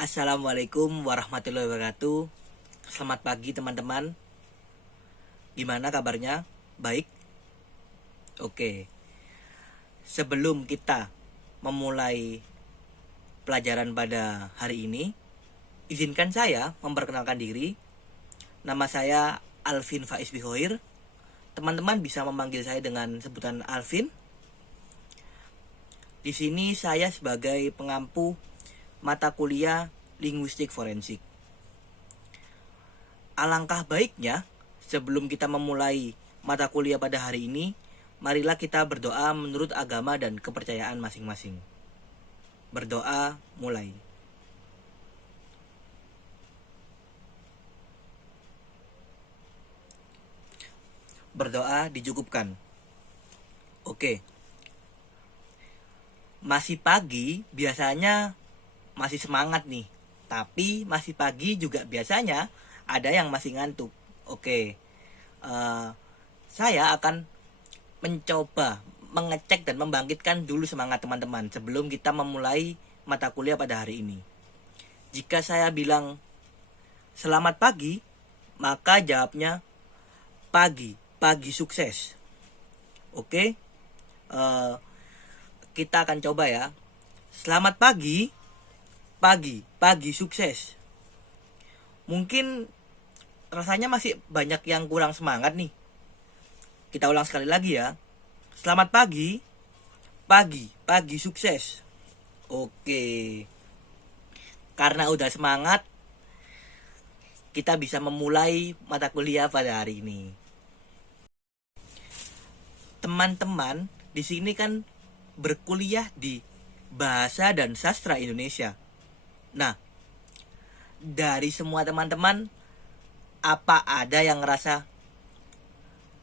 Assalamualaikum warahmatullahi wabarakatuh. Selamat pagi teman-teman. Gimana kabarnya? Baik? Oke. Sebelum kita memulai pelajaran pada hari ini, izinkan saya memperkenalkan diri. Nama saya Alvin Faiz Bihoir. Teman-teman bisa memanggil saya dengan sebutan Alvin. Di sini saya sebagai pengampu mata kuliah linguistik forensik. Alangkah baiknya sebelum kita memulai mata kuliah pada hari ini, marilah kita berdoa menurut agama dan kepercayaan masing-masing. Berdoa mulai. Berdoa dicukupkan. Oke. Masih pagi biasanya masih semangat nih. Tapi masih pagi juga biasanya ada yang masih ngantuk. Oke. eh, saya akan mencoba mengecek dan membangkitkan dulu semangat teman-teman sebelum kita memulai mata kuliah pada hari ini. Jika saya bilang selamat pagi, maka jawabnya pagi, pagi sukses. Oke. eh, kita akan coba ya. Selamat pagi, pagi, pagi sukses. Mungkin rasanya masih banyak yang kurang semangat nih. Kita ulang sekali lagi ya. Selamat pagi, pagi, pagi sukses. Oke. Karena udah semangat, kita bisa memulai mata kuliah pada hari ini. Teman-teman di sini kan berkuliah di Bahasa dan Sastra Indonesia. Nah, dari semua teman-teman, apa ada yang ngerasa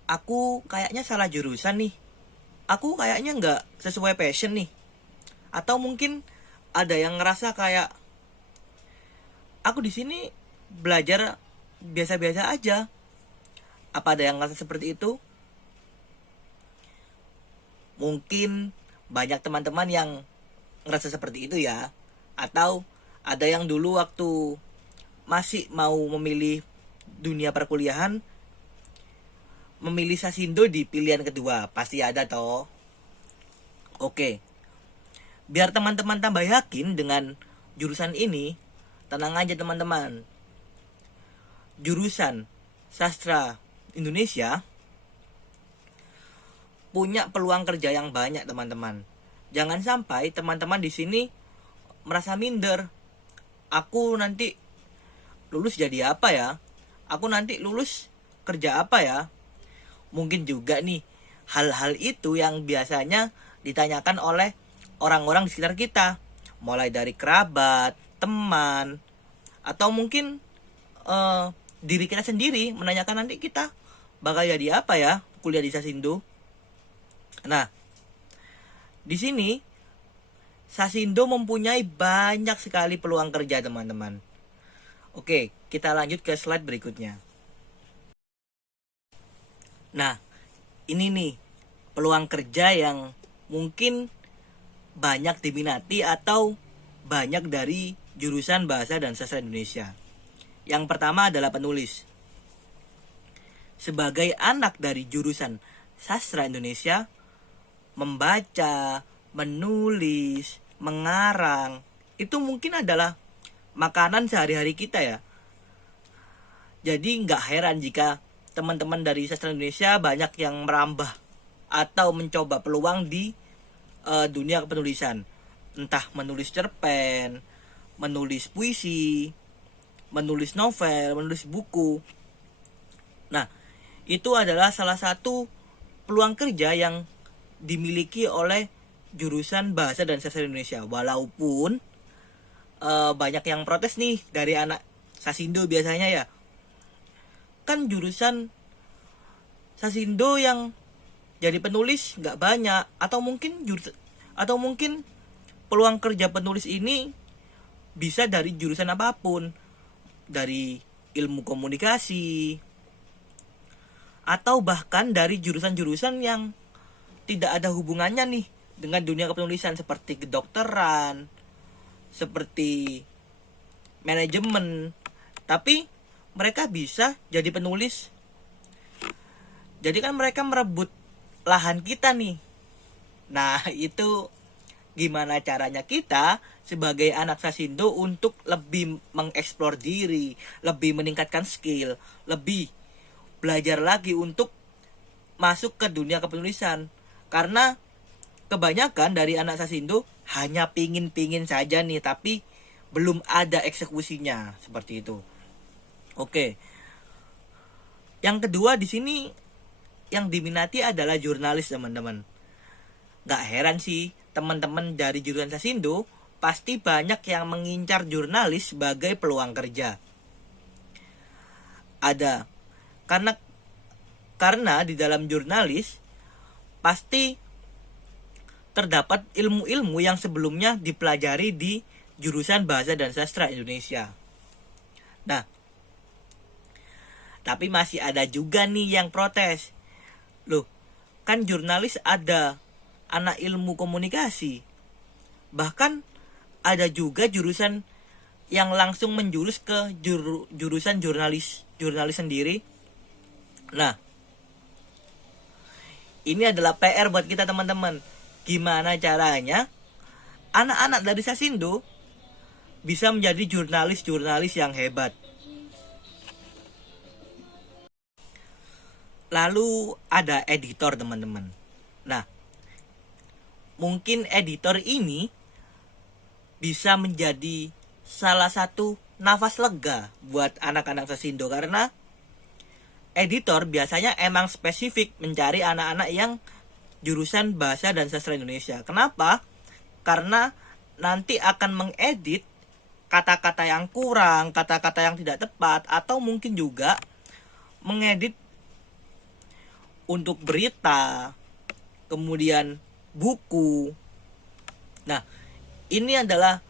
aku kayaknya salah jurusan nih? Aku kayaknya nggak sesuai passion nih. Atau mungkin ada yang ngerasa kayak aku di sini belajar biasa-biasa aja. Apa ada yang ngerasa seperti itu? Mungkin banyak teman-teman yang ngerasa seperti itu ya. Atau ada yang dulu waktu masih mau memilih dunia perkuliahan, memilih Sasindo di pilihan kedua. Pasti ada toh. Oke. Biar teman-teman tambah yakin dengan jurusan ini, tenang aja teman-teman. Jurusan Sastra Indonesia punya peluang kerja yang banyak teman-teman. Jangan sampai teman-teman di sini merasa minder. Aku nanti lulus jadi apa ya? Aku nanti lulus kerja apa ya? Mungkin juga nih hal-hal itu yang biasanya ditanyakan oleh orang-orang di sekitar kita. Mulai dari kerabat, teman, atau mungkin diri kita sendiri menanyakan nanti kita bakal jadi apa ya kuliah di Sasindo. Nah, di sini Sasindo mempunyai banyak sekali peluang kerja teman-teman. Oke, kita lanjut ke slide berikutnya. Nah, ini nih peluang kerja yang mungkin banyak diminati atau banyak dari jurusan Bahasa dan Sastra Indonesia. Yang pertama adalah penulis. Sebagai anak dari jurusan Sastra Indonesia, membaca, menulis, mengarang, itu mungkin adalah makanan sehari-hari kita ya. Jadi nggak heran jika teman-teman dari Sastra Indonesia banyak yang merambah atau mencoba peluang di dunia kepenulisan. Entah menulis cerpen, menulis puisi, menulis novel, menulis buku. Nah, itu adalah salah satu peluang kerja yang dimiliki oleh jurusan Bahasa dan Sastra Indonesia. Walaupun banyak yang protes nih dari anak Sasindo biasanya ya. Kan jurusan Sasindo yang jadi penulis nggak banyak, atau mungkin peluang kerja penulis ini bisa dari jurusan apapun, dari ilmu komunikasi, atau bahkan dari jurusan-jurusan yang tidak ada hubungannya nih dengan dunia kepenulisan seperti kedokteran, seperti manajemen, tapi mereka bisa jadi penulis. Jadi kan mereka merebut lahan kita nih. Nah, itu gimana caranya kita sebagai anak Sasindo untuk lebih mengeksplor diri, lebih meningkatkan skill, lebih belajar lagi untuk masuk ke dunia kepenulisan. Karena kebanyakan dari anak Sasindo hanya pingin-pingin saja nih, tapi belum ada eksekusinya seperti itu. Oke. Yang kedua di sini yang diminati adalah jurnalis, teman-teman. Gak heran sih, teman-teman dari jurusan Sasindo pasti banyak yang mengincar jurnalis sebagai peluang kerja. Ada. Karena di dalam jurnalis pasti terdapat ilmu-ilmu yang sebelumnya dipelajari di jurusan Bahasa dan Sastra Indonesia. Nah, tapi masih ada juga nih yang protes. Loh, kan jurnalis ada anak ilmu komunikasi. Bahkan ada juga jurusan yang langsung menjurus ke jurusan jurnalis sendiri. Nah, ini adalah PR buat kita, teman-teman. Gimana caranya anak-anak dari Sasindo bisa menjadi jurnalis yang hebat. Lalu ada editor, teman-teman. Nah, mungkin editor ini bisa menjadi salah satu nafas lega buat anak-anak Sasindo, karena editor biasanya emang spesifik mencari anak-anak yang jurusan Bahasa dan Sastra Indonesia. Kenapa? Karena nanti akan mengedit kata-kata yang kurang, kata-kata yang tidak tepat, atau mungkin juga mengedit untuk berita, kemudian buku. Nah, ini adalah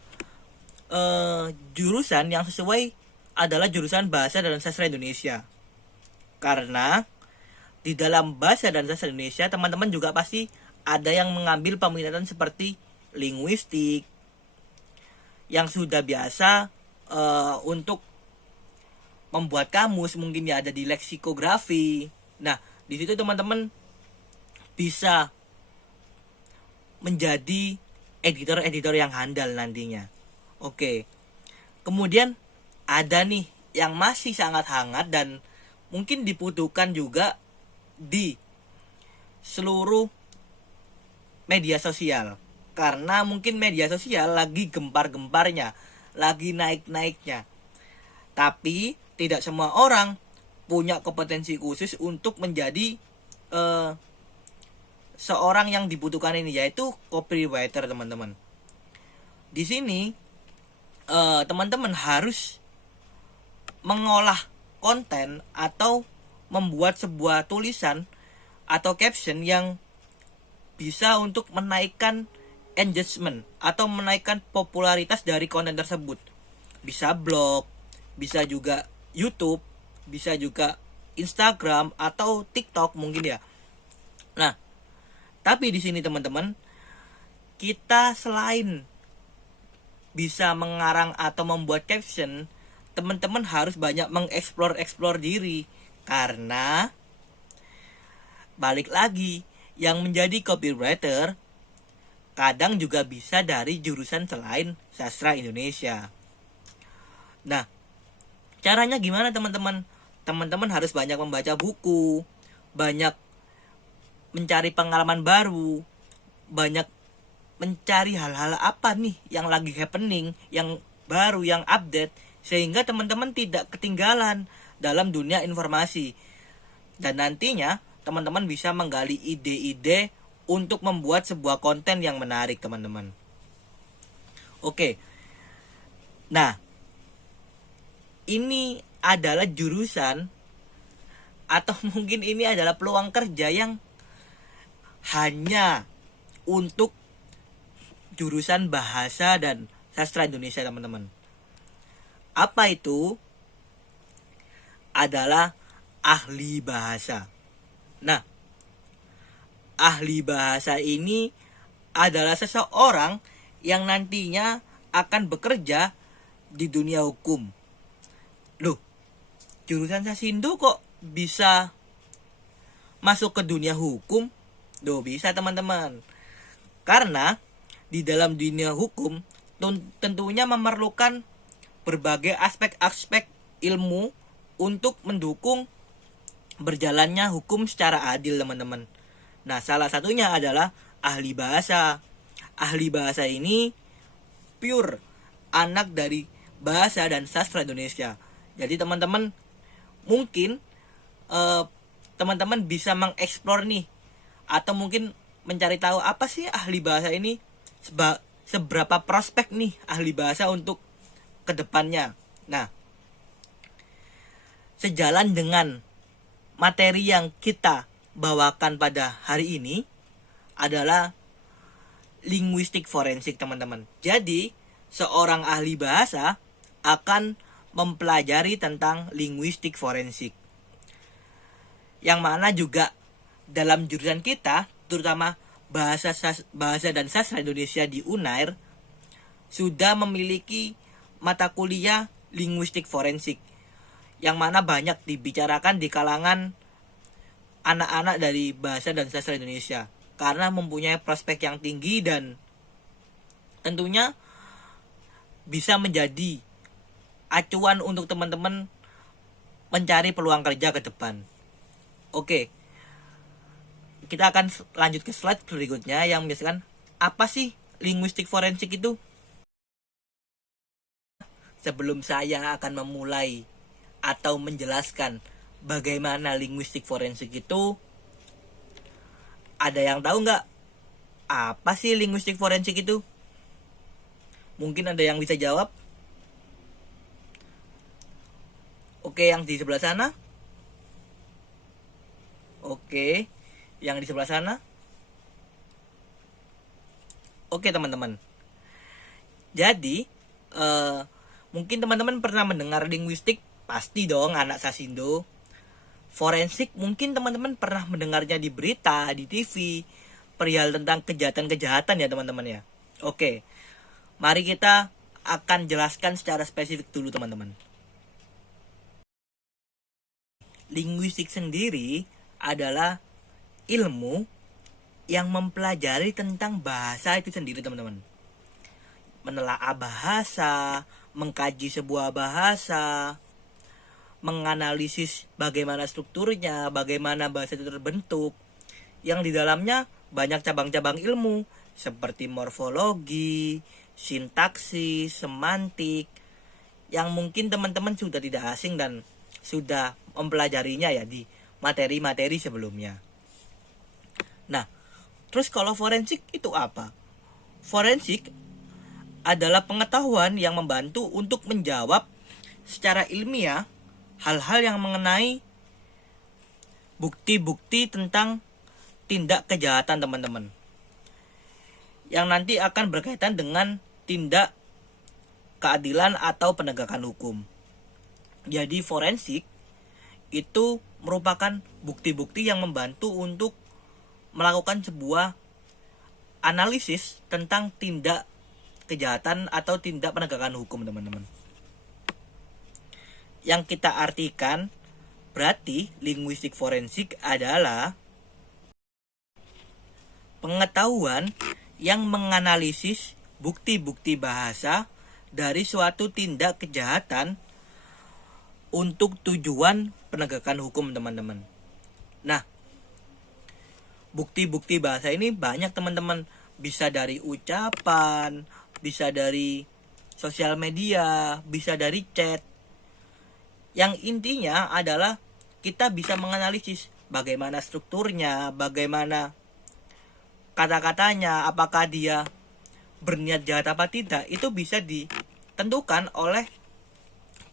jurusan yang sesuai adalah jurusan Bahasa dan Sastra Indonesia. Karena di dalam Bahasa dan Sastra Indonesia, teman-teman juga pasti ada yang mengambil peminatan seperti linguistik, yang sudah biasa untuk membuat kamus, mungkin ya ada di leksikografi. Nah, di situ teman-teman bisa menjadi editor-editor yang handal nantinya. Oke. Kemudian ada nih yang masih sangat hangat dan mungkin dibutuhkan juga di seluruh media sosial. Karena mungkin media sosial lagi gempar-gemparnya, lagi naik-naiknya. Tapi tidak semua orang punya kompetensi khusus untuk menjadi seorang yang dibutuhkan ini, yaitu copywriter, teman-teman. Di sini teman-teman harus mengolah konten atau membuat sebuah tulisan atau caption yang bisa untuk menaikkan engagement atau menaikkan popularitas dari konten tersebut. Bisa blog, bisa juga YouTube, bisa juga Instagram atau TikTok mungkin ya. Nah, tapi di sini teman-teman, kita selain bisa mengarang atau membuat caption, teman-teman harus banyak mengeksplor diri. Karena balik lagi, yang menjadi copywriter kadang juga bisa dari jurusan selain sastra Indonesia. Nah, caranya gimana, teman-teman? Teman-teman harus banyak membaca buku, banyak mencari pengalaman baru, banyak mencari hal-hal apa nih yang lagi happening, yang baru, yang update, sehingga teman-teman tidak ketinggalan dalam dunia informasi. Dan nantinya teman-teman bisa menggali ide-ide untuk membuat sebuah konten yang menarik, teman-teman. Oke. Nah, ini adalah jurusan atau mungkin ini adalah peluang kerja yang hanya untuk jurusan Bahasa dan Sastra Indonesia, teman-teman. Apa itu? Adalah ahli bahasa. Nah, ahli bahasa ini adalah seseorang yang nantinya akan bekerja di dunia hukum. Loh, jurusan Sasindo kok bisa masuk ke dunia hukum? Loh, bisa teman-teman. Karena di dalam dunia hukum tentunya memerlukan berbagai aspek-aspek ilmu untuk mendukung berjalannya hukum secara adil, teman-teman. Nah, salah satunya adalah ahli bahasa. Ahli bahasa ini pure anak dari bahasa dan sastra Indonesia. Jadi teman-teman mungkin teman-teman bisa mengeksplor nih, atau mungkin mencari tahu apa sih ahli bahasa ini, seberapa prospek nih ahli bahasa untuk kedepannya. Nah, sejalan dengan materi yang kita bawakan pada hari ini adalah linguistik forensik, teman-teman. Jadi, seorang ahli bahasa akan mempelajari tentang linguistik forensik. Yang mana juga dalam jurusan kita, terutama bahasa dan sastra Indonesia di UNAIR, sudah memiliki mata kuliah linguistik forensik, yang mana banyak dibicarakan di kalangan anak-anak dari bahasa dan sastra Indonesia, karena mempunyai prospek yang tinggi dan tentunya bisa menjadi acuan untuk teman-teman mencari peluang kerja ke depan. Oke, kita akan lanjut ke slide berikutnya yang menjelaskan apa sih linguistik forensik itu. Sebelum saya akan memulai atau menjelaskan bagaimana linguistik forensik itu, ada yang tahu nggak apa sih linguistik forensik itu? Mungkin ada yang bisa jawab. Oke, yang di sebelah sana. Oke, yang di sebelah sana. Oke teman-teman. Jadi mungkin teman-teman pernah mendengar linguistik, pasti dong anak Sasindo. Forensik mungkin teman-teman pernah mendengarnya di berita, di TV, perihal tentang kejahatan-kejahatan ya teman-teman ya. Oke, mari kita akan jelaskan secara spesifik dulu teman-teman. Linguistik sendiri adalah ilmu yang mempelajari tentang bahasa itu sendiri teman-teman. Menelaah bahasa, mengkaji sebuah bahasa, menganalisis bagaimana strukturnya, bagaimana bahasa itu terbentuk, yang di dalamnya banyak cabang-cabang ilmu seperti morfologi, sintaksis, semantik, yang mungkin teman-teman sudah tidak asing dan sudah mempelajarinya ya di materi-materi sebelumnya. Nah, terus kalau forensik itu apa? Forensik adalah pengetahuan yang membantu untuk menjawab secara ilmiah hal-hal yang mengenai bukti-bukti tentang tindak kejahatan teman-teman, yang nanti akan berkaitan dengan tindak keadilan atau penegakan hukum. Jadi forensik itu merupakan bukti-bukti yang membantu untuk melakukan sebuah analisis tentang tindak kejahatan atau tindak penegakan hukum teman-teman. Yang kita artikan berarti linguistik forensik adalah pengetahuan yang menganalisis bukti-bukti bahasa dari suatu tindak kejahatan untuk tujuan penegakan hukum teman-teman. Nah, bukti-bukti bahasa ini banyak teman-teman, bisa dari ucapan, bisa dari sosial media, bisa dari chat. Yang intinya adalah kita bisa menganalisis bagaimana strukturnya, bagaimana kata-katanya, apakah dia berniat jahat apa tidak, itu bisa ditentukan oleh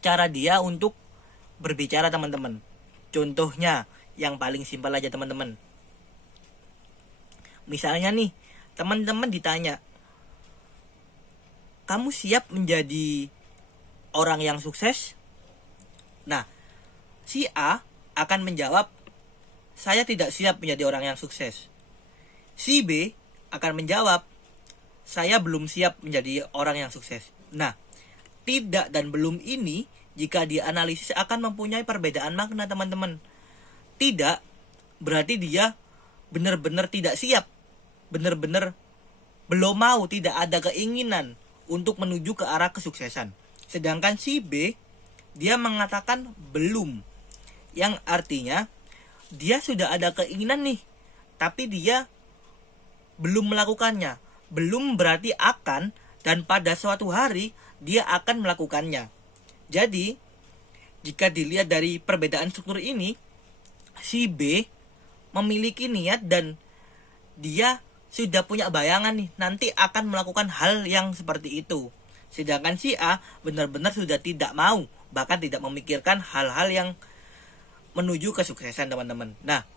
cara dia untuk berbicara teman-teman. Contohnya yang paling simpel aja teman-teman. Misalnya nih, teman-teman ditanya, kamu siap menjadi orang yang sukses? Nah, si A akan menjawab, saya tidak siap menjadi orang yang sukses. Si B akan menjawab, saya belum siap menjadi orang yang sukses. Nah, tidak dan belum ini jika dianalisis akan mempunyai perbedaan makna teman-teman. Tidak berarti dia benar-benar tidak siap, benar-benar belum mau, tidak ada keinginan untuk menuju ke arah kesuksesan. Sedangkan si B, dia mengatakan belum, yang artinya dia sudah ada keinginan nih, tapi dia belum melakukannya. Belum berarti akan, dan pada suatu hari dia akan melakukannya. Jadi jika dilihat dari perbedaan struktur ini, si B memiliki niat dan dia sudah punya bayangan nih, nanti akan melakukan hal yang seperti itu. Sedangkan si A benar-benar sudah tidak mau, bahkan tidak memikirkan hal-hal yang menuju kesuksesan teman-teman. Nah,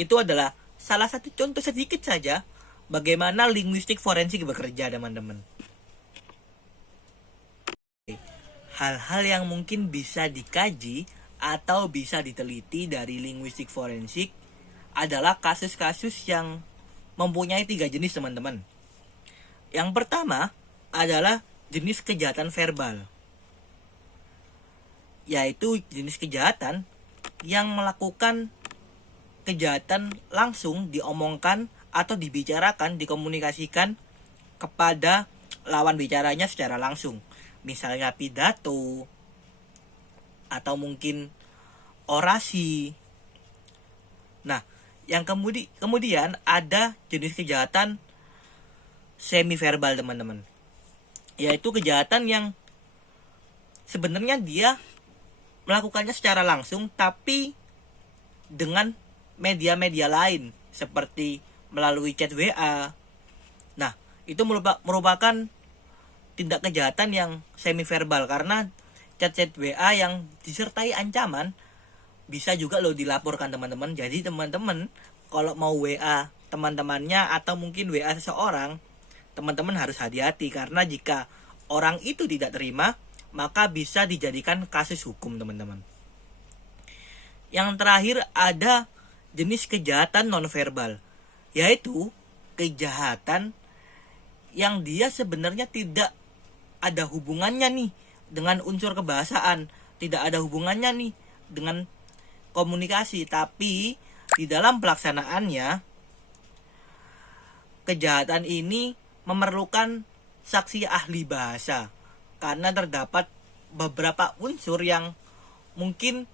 itu adalah salah satu contoh sedikit saja bagaimana linguistik forensik bekerja teman-teman. Hal-hal yang mungkin bisa dikaji atau bisa diteliti dari linguistik forensik adalah kasus-kasus yang mempunyai 3 jenis teman-teman. Yang pertama adalah jenis kejahatan verbal, yaitu jenis kejahatan yang melakukan kejahatan langsung diomongkan atau dibicarakan, dikomunikasikan kepada lawan bicaranya secara langsung. Misalnya pidato atau mungkin orasi. Nah, yang kemudian ada jenis kejahatan semi verbal teman-teman, yaitu kejahatan yang sebenarnya dia melakukannya secara langsung tapi dengan media-media lain seperti melalui chat WA. Nah, itu merupakan tindak kejahatan yang semi verbal, karena chat-chat WA yang disertai ancaman bisa juga lo dilaporkan teman-teman. Jadi teman-teman kalau mau WA teman-temannya atau mungkin WA seseorang, teman-teman harus hati-hati, karena jika orang itu tidak terima, maka bisa dijadikan kasus hukum teman-teman. Yang terakhir ada jenis kejahatan nonverbal, yaitu kejahatan yang dia sebenarnya tidak ada hubungannya nih dengan unsur kebahasaan, tidak ada hubungannya nih dengan komunikasi, tapi di dalam pelaksanaannya kejahatan ini memerlukan saksi ahli bahasa, karena terdapat beberapa unsur yang mungkin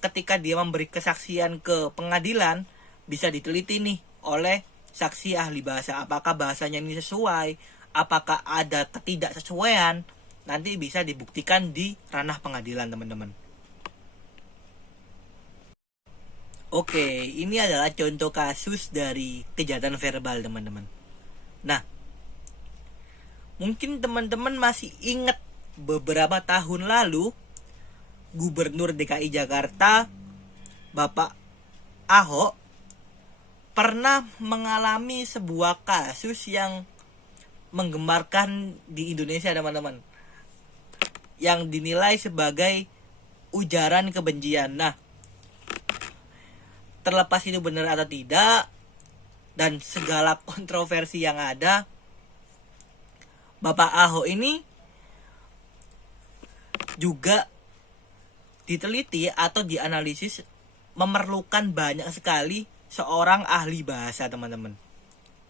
ketika dia memberi kesaksian ke pengadilan bisa diteliti nih oleh saksi ahli bahasa, apakah bahasanya ini sesuai, apakah ada ketidaksesuaian, nanti bisa dibuktikan di ranah pengadilan teman-teman. Oke, ini adalah contoh kasus dari kejahatan verbal teman-teman. Nah, mungkin teman-teman masih ingat beberapa tahun lalu Gubernur DKI Jakarta Bapak Ahok pernah mengalami sebuah kasus yang menggemarkan di Indonesia teman-teman, yang dinilai sebagai ujaran kebencian. Nah, terlepas itu benar atau tidak dan segala kontroversi yang ada, Bapak Ahok ini juga diteliti atau dianalisis memerlukan banyak sekali seorang ahli bahasa teman-teman.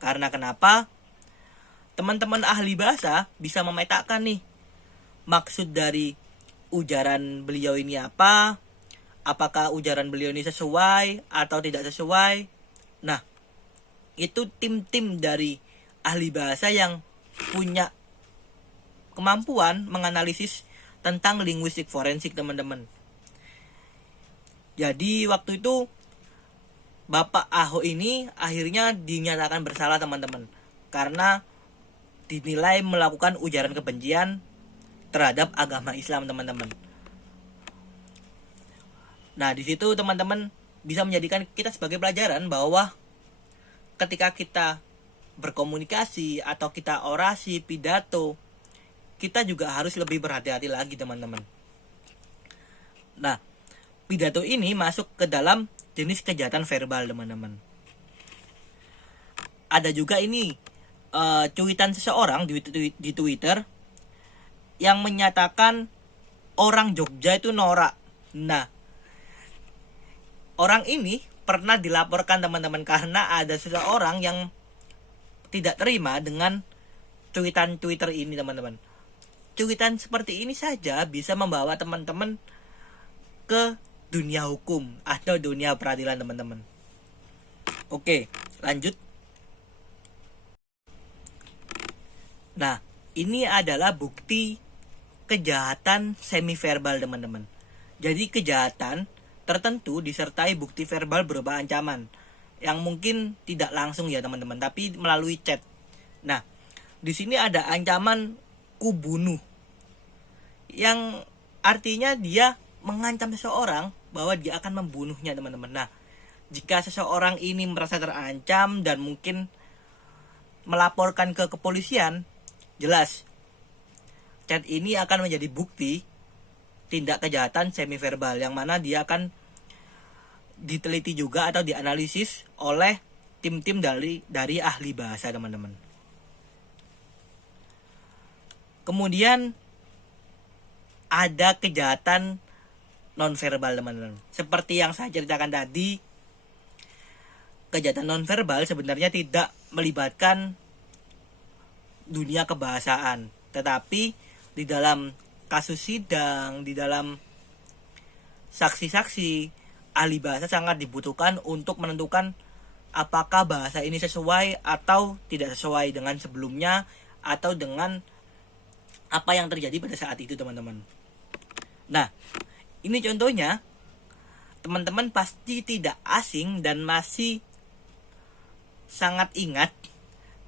Karena kenapa? Teman-teman ahli bahasa bisa memetakan nih maksud dari ujaran beliau ini apa, apakah ujaran beliau ini sesuai atau tidak sesuai. Nah, itu tim-tim dari ahli bahasa yang punya kemampuan menganalisis tentang linguistik forensik teman-teman. Jadi waktu itu Bapak Ahok ini akhirnya dinyatakan bersalah teman-teman, karena dinilai melakukan ujaran kebencian terhadap agama Islam teman-teman. Nah, di situ teman-teman bisa menjadikan kita sebagai pelajaran bahwa ketika kita berkomunikasi atau kita orasi, pidato, kita juga harus lebih berhati-hati lagi teman-teman. Nah, pidato ini masuk ke dalam jenis kejahatan verbal teman-teman. Ada juga ini cuitan seseorang di Twitter yang menyatakan orang Jogja itu norak. Nah, orang ini pernah dilaporkan teman-teman karena ada seseorang yang tidak terima dengan cuitan Twitter ini teman-teman. Cuitan seperti ini saja bisa membawa teman-teman ke dunia hukum atau dunia peradilan teman-teman. Oke, lanjut. Nah, ini adalah bukti kejahatan semi verbal teman-teman. Jadi kejahatan tertentu disertai bukti verbal berupa ancaman yang mungkin tidak langsung ya teman-teman, tapi melalui chat. Nah, di sini ada ancaman kubunuh yang artinya dia mengancam seseorang bahwa dia akan membunuhnya teman-teman. Nah, jika seseorang ini merasa terancam dan mungkin melaporkan ke kepolisian, jelas chat ini akan menjadi bukti tindak kejahatan semi verbal yang mana dia akan diteliti juga atau dianalisis oleh tim-tim dari ahli bahasa teman-teman. Kemudian ada kejahatan nonverbal teman-teman. Seperti yang saya ceritakan tadi, kejahatan nonverbal sebenarnya tidak melibatkan dunia kebahasaan, tetapi di dalam kasus sidang, di dalam saksi-saksi, ahli bahasa sangat dibutuhkan untuk menentukan apakah bahasa ini sesuai atau tidak sesuai dengan sebelumnya atau dengan apa yang terjadi pada saat itu teman-teman. Nah, ini contohnya teman-teman pasti tidak asing dan masih sangat ingat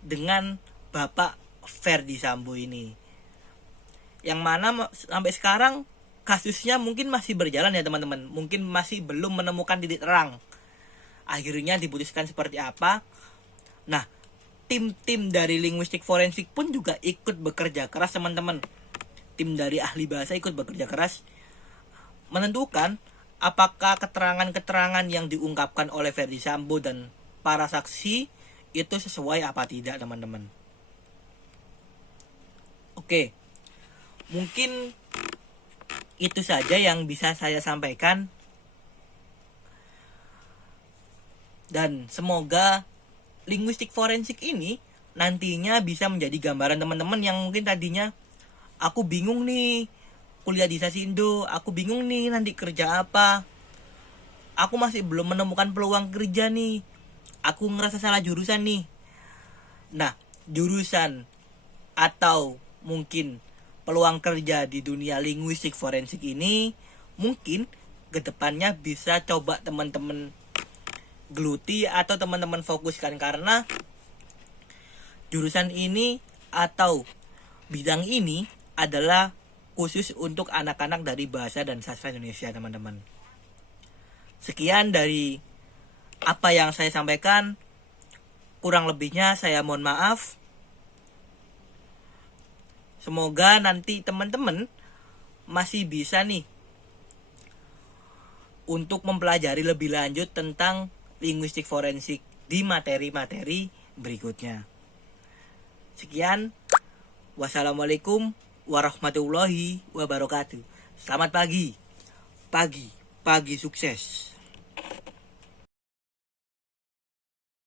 dengan Bapak Ferdy Sambo ini, yang mana sampai sekarang kasusnya mungkin masih berjalan ya teman-teman, mungkin masih belum menemukan titik terang akhirnya diputuskan seperti apa. Nah, tim-tim dari linguistik forensik pun juga ikut bekerja keras teman-teman. Tim dari ahli bahasa ikut bekerja keras menentukan apakah keterangan-keterangan yang diungkapkan oleh Ferdy Sambo dan para saksi itu sesuai apa tidak teman-teman. Oke, mungkin itu saja yang bisa saya sampaikan. Dan semoga linguistik forensik ini nantinya bisa menjadi gambaran teman-teman yang mungkin tadinya aku bingung nih kuliah di Sasindo, aku bingung nih nanti kerja apa, aku masih belum menemukan peluang kerja nih, aku ngerasa salah jurusan nih. Nah, jurusan atau mungkin peluang kerja di dunia linguistik forensik ini mungkin kedepannya bisa coba teman-teman geluti atau teman-teman fokuskan, karena jurusan ini atau bidang ini adalah khusus untuk anak-anak dari bahasa dan sastra Indonesia teman-teman. Sekian dari apa yang saya sampaikan, kurang lebihnya saya mohon maaf. Semoga nanti teman-teman masih bisa nih untuk mempelajari lebih lanjut tentang linguistik forensik di materi-materi berikutnya. Sekian, wassalamualaikum warahmatullahi wabarakatuh. Selamat pagi, pagi sukses.